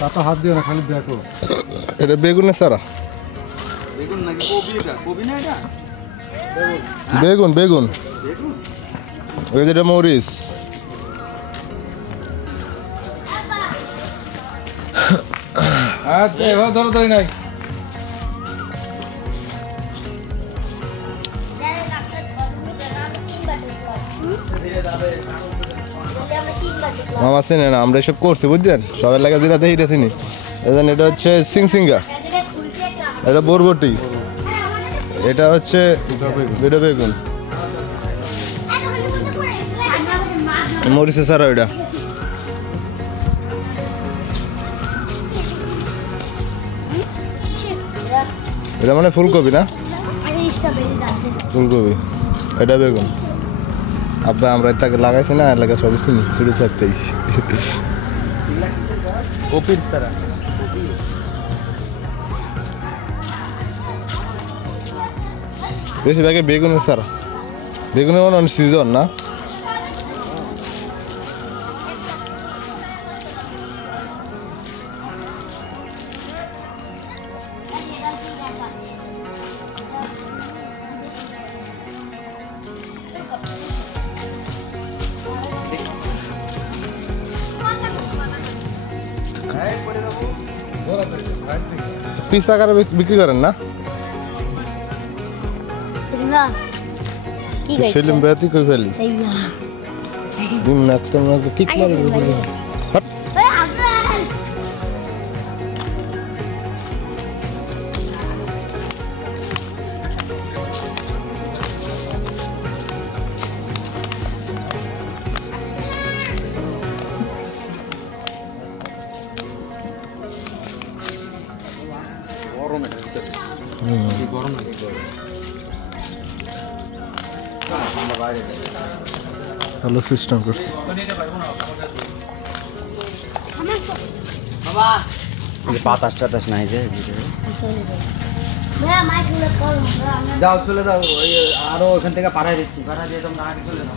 তাতে হাত দিও না, খালি দেখো। এটা বেগুনের সারা। বেগুন নাকি কপি? এটা কপি না, এটা বেগুন। বেগুন, বেগুন। ওই যেটা মরিচ। হ্যাঁ, এভাবে ধরো ধরে নাই। মামা চিনে না, আমরা এসব করছি বুঝছেন, সবাই লাগে যেটা দেখি এটা চিনি। এটা হচ্ছে সিংসিঙ্গা, এটা বরবটি, এটা হচ্ছে এটা বেগুন, মরিচের সারা ওইটা। এটা মানে ফুলকপি না? ফুলকপি, এটা বেগুন। আব্বা আমরা তাকে লাগাইছি না, এলাকা সবই চিনি, ছোটো চারটেই। কপির তারা বেশিরভাগে বেগুনের সারা। বেগুনের মানে অনেক সিজন না? পিস আকারে বিক্রি করেন না? সেলিম বেয়াতি কই ফেলি দিন না তোমাকে কিক মারি হট। গরম, এটা গরম নাকি? ভালো সিস্টেম করছে। বাতাস টাতাস নাই যে। যাও চলে যাও, ওই আরো ওখান থেকে পাঠাই দিচ্ছি, পাঠাই দিয়ে তোমরা আগে চলে যাও।